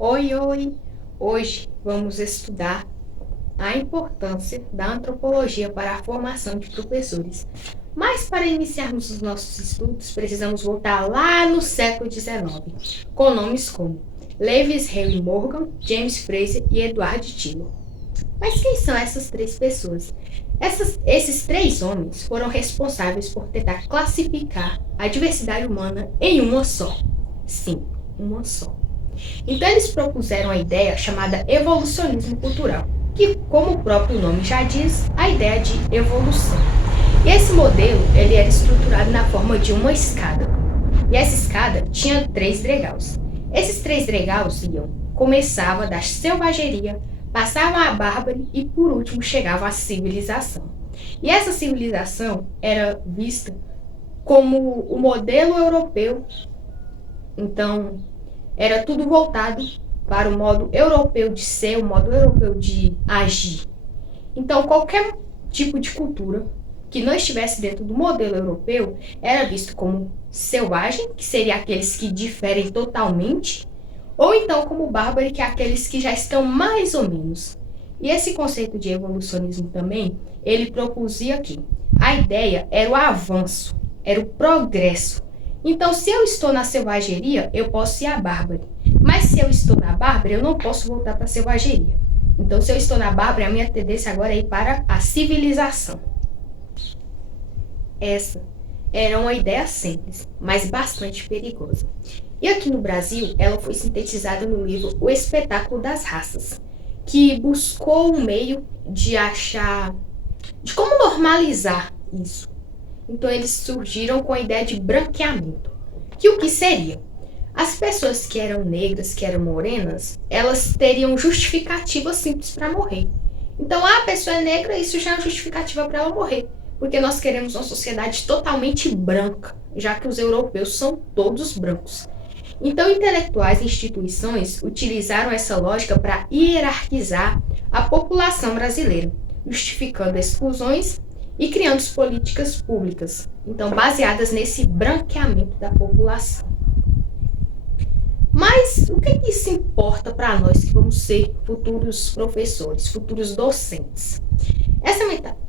Oi, oi! Hoje vamos estudar a importância da antropologia para a formação de professores. Mas para iniciarmos os nossos estudos, precisamos voltar lá no século XIX, com nomes como Lewis Henry Morgan, James Fraser e Edward Tylor. Mas quem são essas três pessoas? Esses três homens foram responsáveis por tentar classificar a diversidade humana em uma só. Sim, uma só. Então eles propuseram a ideia chamada evolucionismo cultural, que, como o próprio nome já diz, a ideia de evolução. E esse modelo ele era estruturado na forma de uma escada. E essa escada tinha 3 degraus. Esses 3 degraus começava da selvageria, passavam a bárbara e por último chegava à civilização. E essa civilização era vista como o modelo europeu. Então, era tudo voltado para o modo europeu de ser, o modo europeu de agir. Então, qualquer tipo de cultura que não estivesse dentro do modelo europeu era visto como selvagem, que seria aqueles que diferem totalmente, ou então como bárbaro, que é aqueles que já estão mais ou menos. E esse conceito de evolucionismo também, ele propuzia que a ideia era o avanço, era o progresso. Então, se eu estou na selvageria, eu posso ir à bárbara. Mas se eu estou na bárbara, eu não posso voltar para a selvageria. Então, se eu estou na bárbara, a minha tendência agora é ir para a civilização. Essa era uma ideia simples, mas bastante perigosa. E aqui no Brasil, ela foi sintetizada no livro O Espetáculo das Raças, que buscou um meio de como normalizar isso. Então eles surgiram com a ideia de branqueamento. Que o que seria? As pessoas que eram negras, que eram morenas, elas teriam justificativa simples para morrer. Então, a pessoa é negra, isso já é justificativa para ela morrer. Porque nós queremos uma sociedade totalmente branca, já que os europeus são todos brancos. Então, intelectuais e instituições utilizaram essa lógica para hierarquizar a população brasileira, justificando exclusões e criando políticas públicas, então baseadas nesse branqueamento da população. Mas o que isso importa para nós que vamos ser futuros professores, futuros docentes?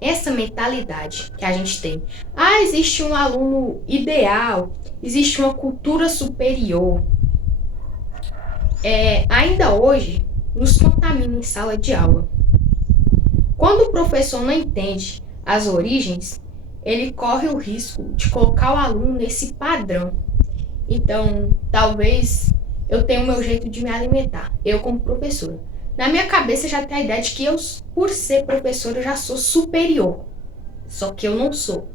Essa mentalidade que a gente tem. Existe um aluno ideal, existe uma cultura superior. Ainda hoje, nos contamina em sala de aula. Quando o professor não entende as origens, ele corre o risco de colocar o aluno nesse padrão. Então, talvez eu tenha o meu jeito de me alimentar, eu como professora. Na minha cabeça já tem a ideia de que eu, por ser professora, eu já sou superior. Só que eu não sou.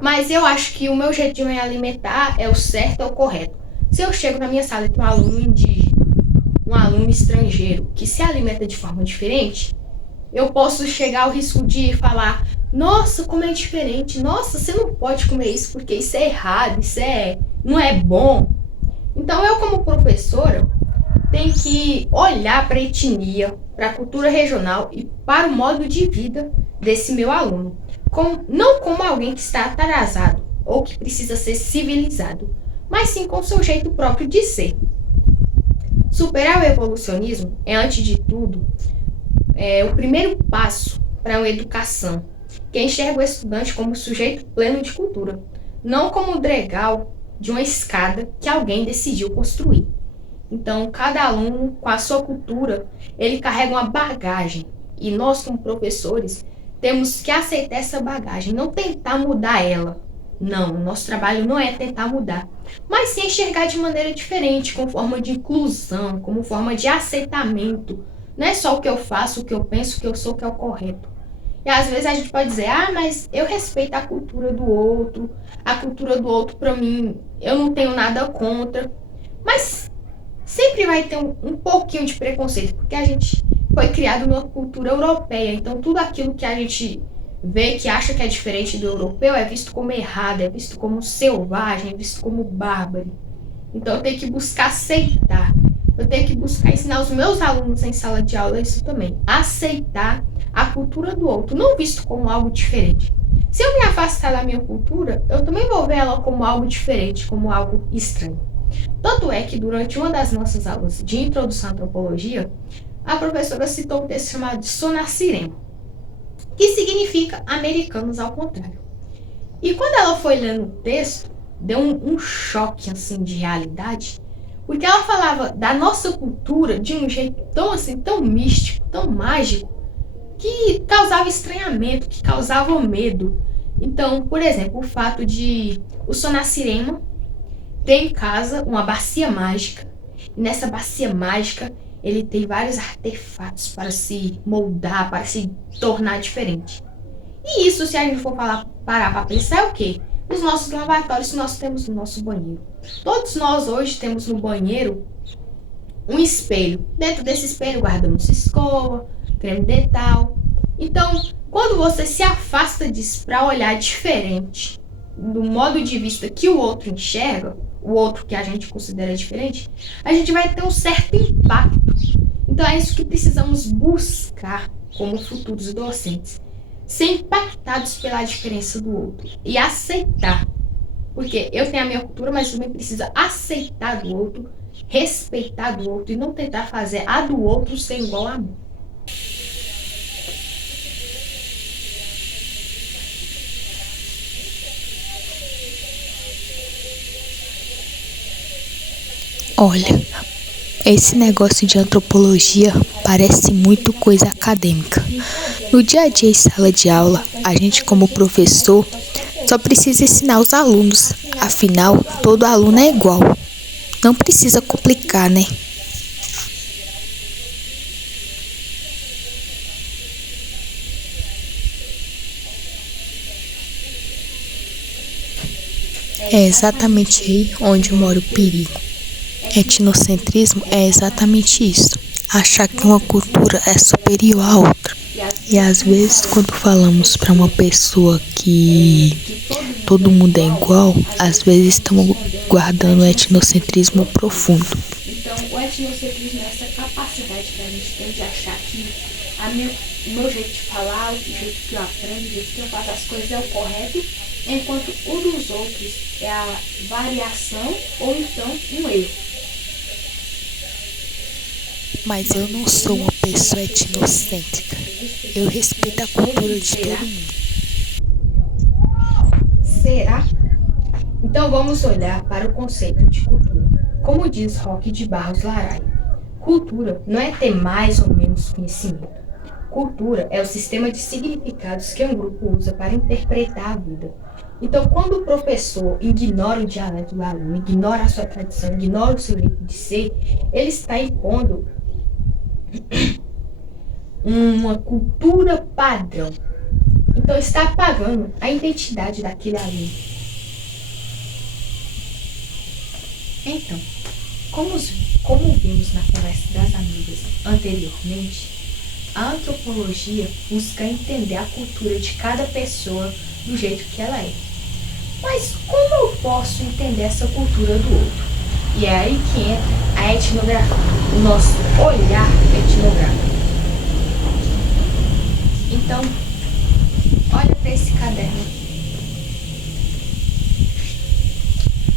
Mas eu acho que o meu jeito de me alimentar é o certo, é o correto. Se eu chego na minha sala e tem um aluno indígena, um aluno estrangeiro, que se alimenta de forma diferente, eu posso chegar ao risco de falar: nossa, como é diferente, nossa, você não pode comer isso porque isso é errado, não é bom. Então eu, como professora, tenho que olhar para a etnia, para a cultura regional e para o modo de vida desse meu aluno. Não como alguém que está atrasado ou que precisa ser civilizado, mas sim com o seu jeito próprio de ser. Superar o evolucionismo é, antes de tudo, o primeiro passo para uma educação, que enxerga o estudante como sujeito pleno de cultura, não como o degrau de uma escada que alguém decidiu construir. Então, cada aluno, com a sua cultura, ele carrega uma bagagem. E nós, como professores, temos que aceitar essa bagagem, não tentar mudar ela. Não, o nosso trabalho não é tentar mudar, mas sim enxergar de maneira diferente, com forma de inclusão, como forma de aceitamento. Não é só o que eu faço, o que eu penso, o que eu sou, o que é o correto. E às vezes a gente pode dizer: mas eu respeito a cultura do outro para mim, eu não tenho nada contra. Mas sempre vai ter um pouquinho de preconceito, porque a gente foi criado numa cultura europeia, então tudo aquilo que a gente vê, que acha que é diferente do europeu, é visto como errado, é visto como selvagem, é visto como bárbaro. Então eu tenho que buscar aceitar, eu tenho que buscar ensinar os meus alunos em sala de aula isso também, aceitar a cultura do outro, não visto como algo diferente. Se eu me afastar da minha cultura, eu também vou ver ela como algo diferente, como algo estranho. Tanto é que durante uma das nossas aulas de introdução à antropologia, a professora citou um texto chamado de Sonacirema, que significa americanos ao contrário. E quando ela foi lendo o texto, deu um choque assim de realidade, porque ela falava da nossa cultura de um jeito tão assim, tão místico, tão mágico, que causava estranhamento, que causava medo. Então, por exemplo, o fato de o Sonacirema ter em casa uma bacia mágica, e nessa bacia mágica ele tem vários artefatos para se moldar, para se tornar diferente. E isso, se a gente for parar para pensar, é o quê? Os nossos lavatórios que nós temos no nosso banheiro. Todos nós hoje temos no banheiro um espelho. Dentro desse espelho guardamos escova, creme dental. Então, quando você se afasta disso para olhar diferente do modo de vista que o outro enxerga, o outro que a gente considera diferente, a gente vai ter um certo impacto. Então é isso que precisamos buscar como futuros docentes. Ser impactados pela diferença do outro e aceitar. Porque eu tenho a minha cultura, mas também precisa aceitar do outro, respeitar do outro e não tentar fazer a do outro ser igual a mim. Olha, esse negócio de antropologia parece muito coisa acadêmica. No dia a dia em sala de aula, a gente como professor só precisa ensinar os alunos. Afinal, todo aluno é igual. Não precisa complicar, né? É exatamente aí onde mora o perigo. Etnocentrismo é exatamente isso. Achar que uma cultura é superior à outra. E às vezes, quando falamos para uma pessoa que todo mundo é igual, às vezes estamos guardando o etnocentrismo profundo. Então, o etnocentrismo é essa capacidade que a gente tem de achar que o meu jeito de falar, o jeito que eu aprendo, o jeito que eu faço as coisas é o correto, enquanto o dos outros é a variação ou então um erro. Mas eu não sou uma pessoa etnocêntrica. Eu respeito a cultura de todo mundo. Será? Então vamos olhar para o conceito de cultura. Como diz Roque de Barros Laraia, cultura não é ter mais ou menos conhecimento. Cultura é o sistema de significados que um grupo usa para interpretar a vida. Então, quando o professor ignora o dialeto do aluno, ignora a sua tradição, ignora o seu jeito de ser, ele está impondo uma cultura padrão. Então, está apagando a identidade daquele aluno. Então, como vimos na conversa das amigas anteriormente, a antropologia busca entender a cultura de cada pessoa do jeito que ela é. Mas como eu posso entender essa cultura do outro? E é aí que entra a etnografia, o nosso olhar etnográfico. Então, olha para esse caderno.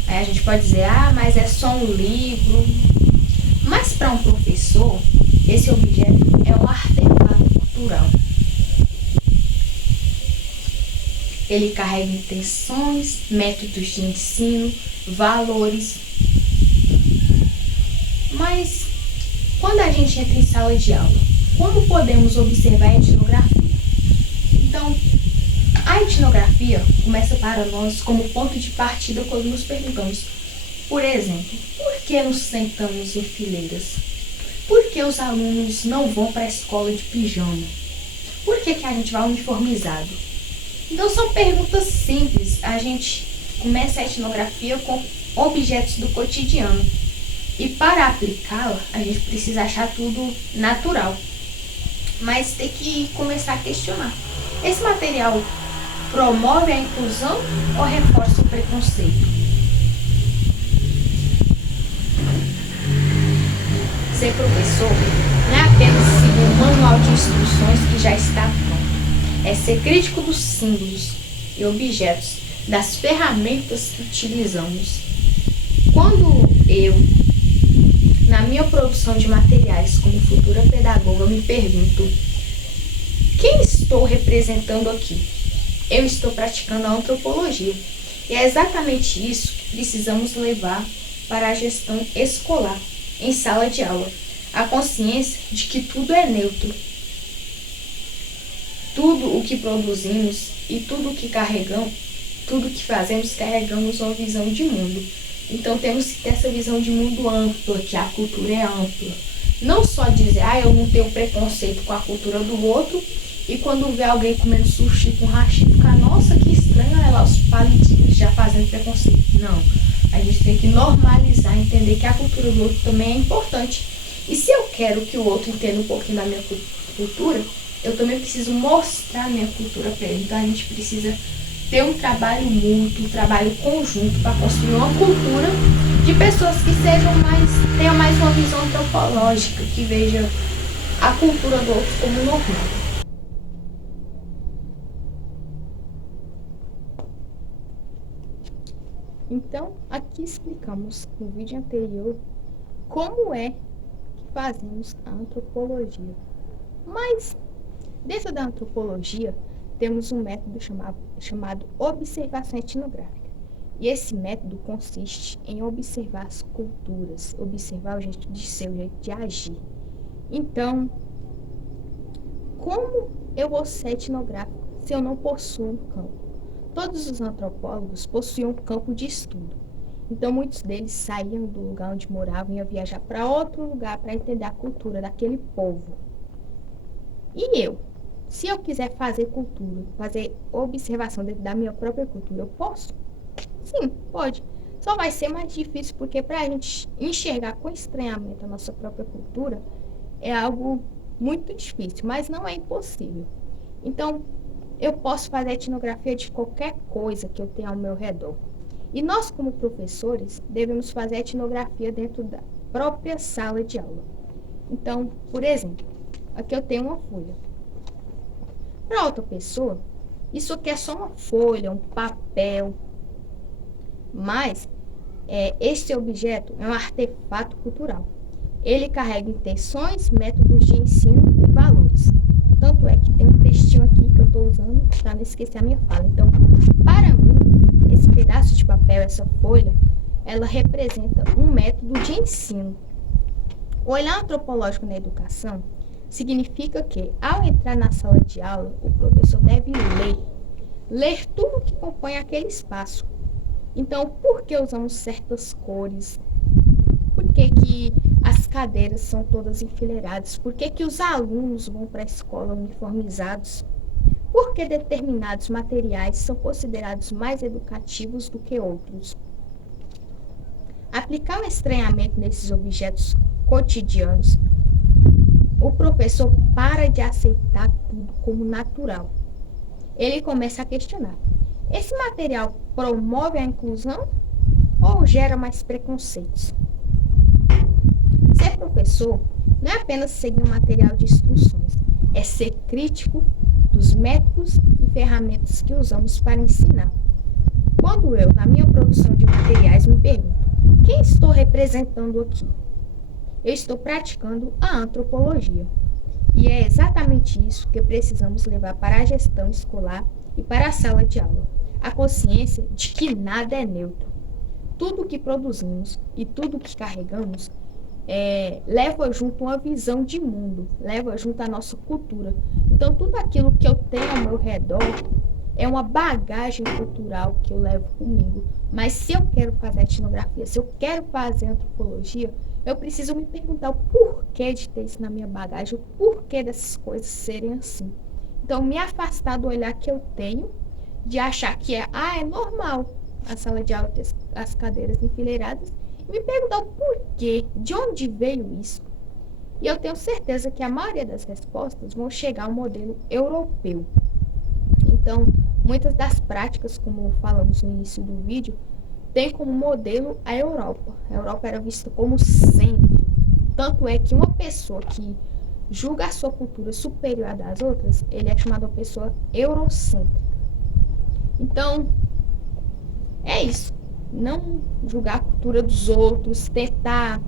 Aí a gente pode dizer, mas é só um livro. Mas para um professor, esse objeto é um artefato cultural. Ele carrega intenções, métodos de ensino, valores. Mas quando a gente entra em sala de aula, como podemos observar a etnografia? Então, a etnografia começa para nós como ponto de partida quando nos perguntamos, por exemplo, por que nos sentamos em fileiras? Por que os alunos não vão para a escola de pijama? Por que a gente vai uniformizado? Então são perguntas simples. A gente começa a etnografia com objetos do cotidiano. E para aplicá-la, a gente precisa achar tudo natural. Mas tem que começar a questionar. Esse material promove a inclusão ou reforça o preconceito? Ser professor não é apenas seguir um manual de instruções que já está pronto. É ser crítico dos símbolos e objetos, das ferramentas que utilizamos. Quando Eu, na minha produção de materiais como futura pedagoga, me pergunto: quem estou representando aqui? Eu estou praticando a antropologia. E é exatamente isso que precisamos levar para a gestão escolar, em sala de aula. A consciência de que tudo é neutro. Tudo o que produzimos e tudo o que carregamos, tudo o que fazemos, carregamos uma visão de mundo. Então temos que ter essa visão de mundo ampla, que a cultura é ampla. Não só dizer, eu não tenho preconceito com a cultura do outro, e quando vê alguém comendo sushi com hashi, ficar, nossa, que estranho, olha lá os palitinhos já fazendo preconceito. Não, a gente tem que normalizar, entender que a cultura do outro também é importante. E se eu quero que o outro entenda um pouquinho da minha cultura, eu também preciso mostrar a minha cultura para ele. Então a gente precisa ter um trabalho mútuo, um trabalho conjunto para construir uma cultura de pessoas que tenham mais uma visão antropológica, que veja a cultura do outro como normal. Então, aqui explicamos no vídeo anterior como é que fazemos a antropologia. Mas, dentro da antropologia, temos um método chamado observação etnográfica. E esse método consiste em observar as culturas, observar o jeito de ser, o jeito de agir. Então, como eu vou ser etnográfico se eu não possuo um campo? Todos os antropólogos possuíam um campo de estudo. Então, muitos deles saíam do lugar onde moravam e iam viajar para outro lugar para entender a cultura daquele povo. E eu? Se eu quiser fazer cultura, fazer observação dentro da minha própria cultura, eu posso? Sim, pode. Só vai ser mais difícil porque para a gente enxergar com estranhamento a nossa própria cultura é algo muito difícil, mas não é impossível. Então, eu posso fazer etnografia de qualquer coisa que eu tenha ao meu redor. E nós, como professores, devemos fazer etnografia dentro da própria sala de aula. Então, por exemplo, aqui eu tenho uma folha. Para outra pessoa, isso aqui é só uma folha, um papel. Mas, este objeto é um artefato cultural. Ele carrega intenções, métodos de ensino e valores. Tanto é que tem um textinho aqui que eu estou usando para não esquecer a minha fala. Então, para mim, esse pedaço de papel, essa folha, ela representa um método de ensino. O olhar antropológico na educação significa que, ao entrar na sala de aula, o professor deve ler tudo que compõe aquele espaço. Então, por que usamos certas cores? Por que as cadeiras são todas enfileiradas? Por que os alunos vão para a escola uniformizados? Por que determinados materiais são considerados mais educativos do que outros? Aplicar o estranhamento nesses objetos cotidianos, o professor para de aceitar tudo como natural. Ele começa a questionar: esse material promove a inclusão ou gera mais preconceitos? Ser professor não é apenas seguir um material de instruções, é ser crítico dos métodos e ferramentas que usamos para ensinar. Quando eu, na minha produção de materiais, me pergunto: quem estou representando aqui? Eu estou praticando a antropologia. E é exatamente isso que precisamos levar para a gestão escolar e para a sala de aula. A consciência de que nada é neutro. Tudo o que produzimos e tudo o que carregamos leva junto uma visão de mundo, leva junto a nossa cultura. Então, tudo aquilo que eu tenho ao meu redor é uma bagagem cultural que eu levo comigo. Mas se eu quero fazer etnografia, se eu quero fazer antropologia, eu preciso me perguntar o porquê de ter isso na minha bagagem, o porquê dessas coisas serem assim. Então, me afastar do olhar que eu tenho, de achar que é normal a sala de aula ter as cadeiras enfileiradas, e me perguntar o porquê, de onde veio isso. E eu tenho certeza que a maioria das respostas vão chegar ao modelo europeu. Então, muitas das práticas, como falamos no início do vídeo, tem como modelo a Europa. A Europa era vista como centro. Tanto é que uma pessoa que julga a sua cultura superior à das outras, ele é chamado de pessoa eurocêntrica. Então, é isso. Não julgar cultura dos outros, tentar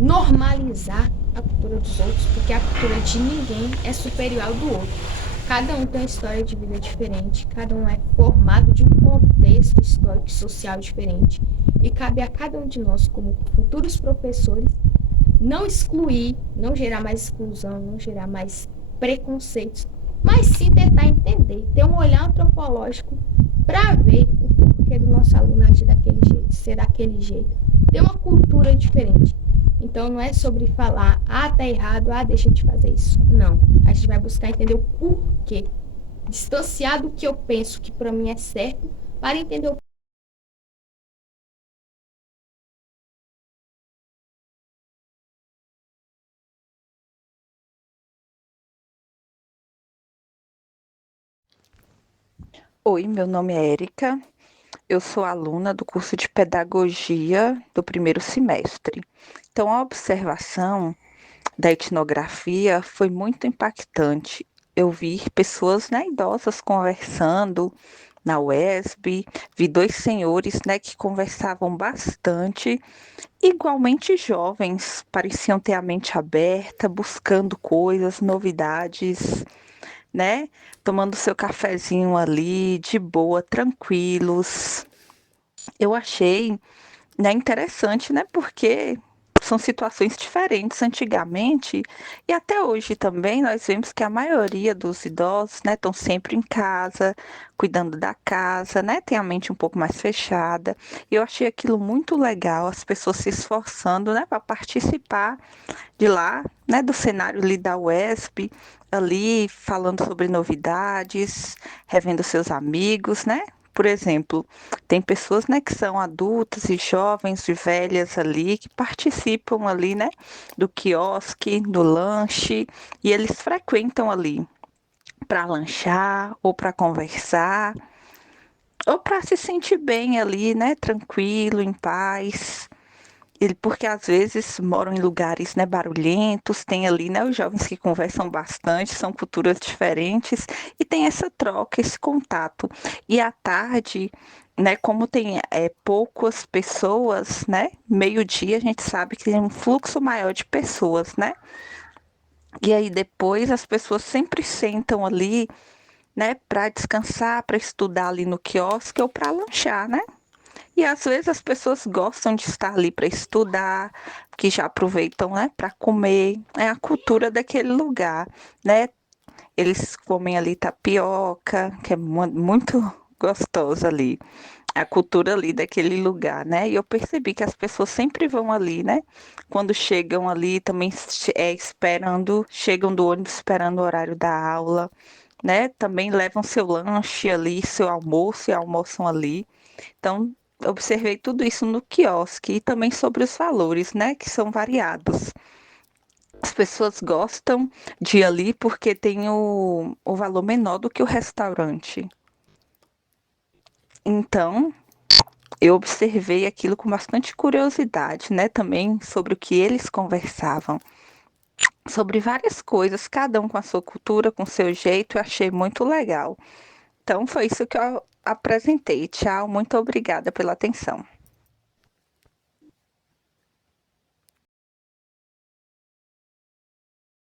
normalizar a cultura dos outros, porque a cultura de ninguém é superior ao do outro. Cada um tem uma história de vida diferente, cada um é formado de um contexto histórico e social diferente, e cabe a cada um de nós, como futuros professores, não excluir, não gerar mais exclusão, não gerar mais preconceitos, mas sim tentar entender, ter um olhar antropológico para ver o porquê do nosso aluno agir daquele jeito, ser daquele jeito, ter uma cultura diferente. Então não é sobre falar, tá errado, deixa de fazer isso. Não, a gente vai buscar entender o porquê, distanciar do que eu penso que para mim é certo, para entender o Oi, meu nome é Érica, eu sou aluna do curso de Pedagogia do primeiro semestre. Então, a observação da etnografia foi muito impactante. Eu vi pessoas, né, idosas conversando na UESB, vi dois senhores, né, que conversavam bastante, igualmente jovens, pareciam ter a mente aberta, buscando coisas, novidades, né? Tomando seu cafezinho ali, de boa, tranquilos. Eu achei, né, interessante, né? Porque são situações diferentes antigamente e até hoje também nós vemos que a maioria dos idosos, né, estão sempre em casa, cuidando da casa, né, tem a mente um pouco mais fechada. E eu achei aquilo muito legal, as pessoas se esforçando, né, para participar de lá, né, do cenário ali da UESP, ali falando sobre novidades, revendo seus amigos, né? Por exemplo, tem pessoas, né, que são adultas e jovens e velhas ali, que participam ali, né, do quiosque, do lanche, e eles frequentam ali para lanchar ou para conversar, ou para se sentir bem ali, né, tranquilo, em paz. Porque às vezes moram em lugares, né, barulhentos, tem ali, né, os jovens que conversam bastante, são culturas diferentes e tem essa troca, esse contato. E à tarde, né, como tem poucas pessoas, né, meio-dia a gente sabe que tem um fluxo maior de pessoas, né? E aí depois as pessoas sempre sentam ali, né, para descansar, para estudar ali no quiosque ou para lanchar, né? E às vezes as pessoas gostam de estar ali para estudar, que já aproveitam, né, para comer. É a cultura daquele lugar, né? Eles comem ali tapioca, que é muito gostosa ali. A cultura ali daquele lugar, né? E eu percebi que as pessoas sempre vão ali, né? Quando chegam ali, também esperando, chegam do ônibus esperando o horário da aula, né? Também levam seu lanche ali, seu almoço e almoçam ali. Então, observei tudo isso no quiosque e também sobre os valores, né, que são variados. As pessoas gostam de ir ali porque tem o valor menor do que o restaurante. Então, eu observei aquilo com bastante curiosidade, né, também sobre o que eles conversavam, sobre várias coisas, cada um com a sua cultura, com o seu jeito, eu achei muito legal. Então, foi isso que eu apresentei. Tchau, muito obrigada pela atenção.